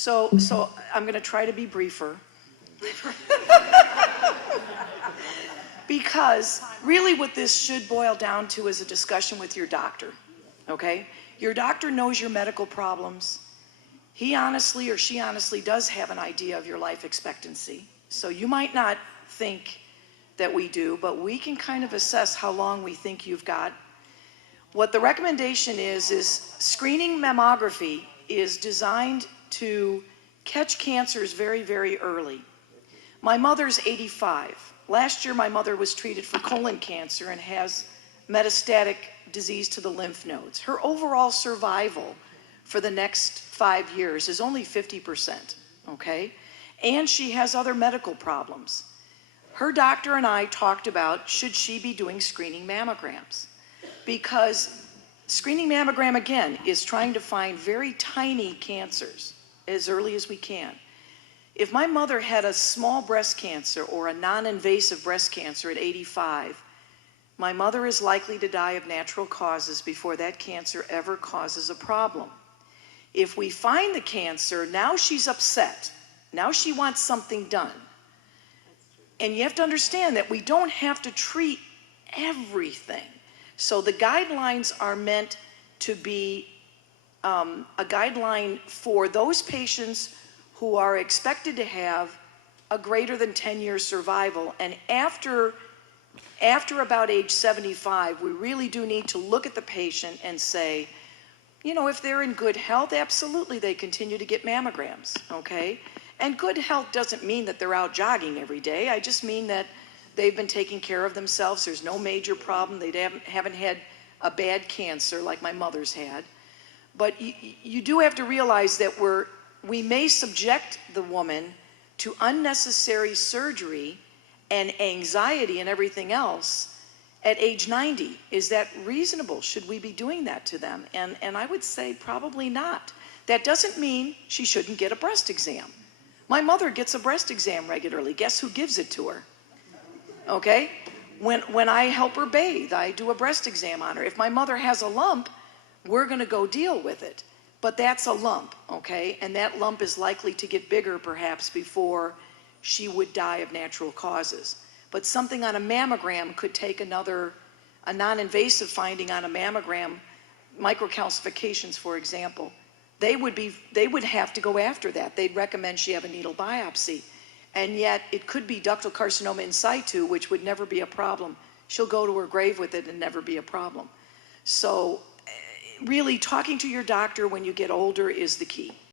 So I'm going to try to be briefer. Because really what this should boil down to is a discussion with your doctor, okay? Your doctor knows your medical problems. He honestly or she honestly does have an idea of your life expectancy. So you might not think that we do, but we can kind of assess how long we think you've got. What the recommendation is screening mammography is designed to catch cancers very, very early. My mother's 85. Last year, my mother was treated for colon cancer and has metastatic disease to the lymph nodes. Her overall survival for the next 5 years is only 50%, okay? And she has other medical problems. Her doctor and I talked about, should she be doing screening mammograms? Because screening mammogram, again, is trying to find very tiny cancers as early as we can. If my mother had a small breast cancer or a non-invasive breast cancer at 85, my mother is likely to die of natural causes before that cancer ever causes a problem. If we find the cancer, now she's upset. Now she wants something done. And you have to understand that we don't have to treat everything. So the guidelines are meant to be a guideline for those patients who are expected to have a greater than 10-year survival. And after about age 75, we really do need to look at the patient and say, you know, if they're in good health, absolutely they continue to get mammograms, okay? And good health doesn't mean that they're out jogging every day. I just mean that they've been taking care of themselves. There's no major problem. They haven't had a bad cancer like my mother's had. But you do have to realize that we may subject the woman to unnecessary surgery and anxiety and everything else at age 90. Is that reasonable? Should we be doing that to them? And I would say probably not. That doesn't mean she shouldn't get a breast exam. My mother gets a breast exam regularly. Guess who gives it to her? Okay? When I help her bathe, I do a breast exam on her. If my mother has a lump, we're going to go deal with it. But that's a lump, okay? And that lump is likely to get bigger perhaps before she would die of natural causes. But something on a mammogram could take a non-invasive finding on a mammogram, microcalcifications, for example. They would have to go after that. They'd recommend she have a needle biopsy. And yet it could be ductal carcinoma in situ, which would never be a problem. She'll go to her grave with it and never be a problem. So really, talking to your doctor when you get older is the key.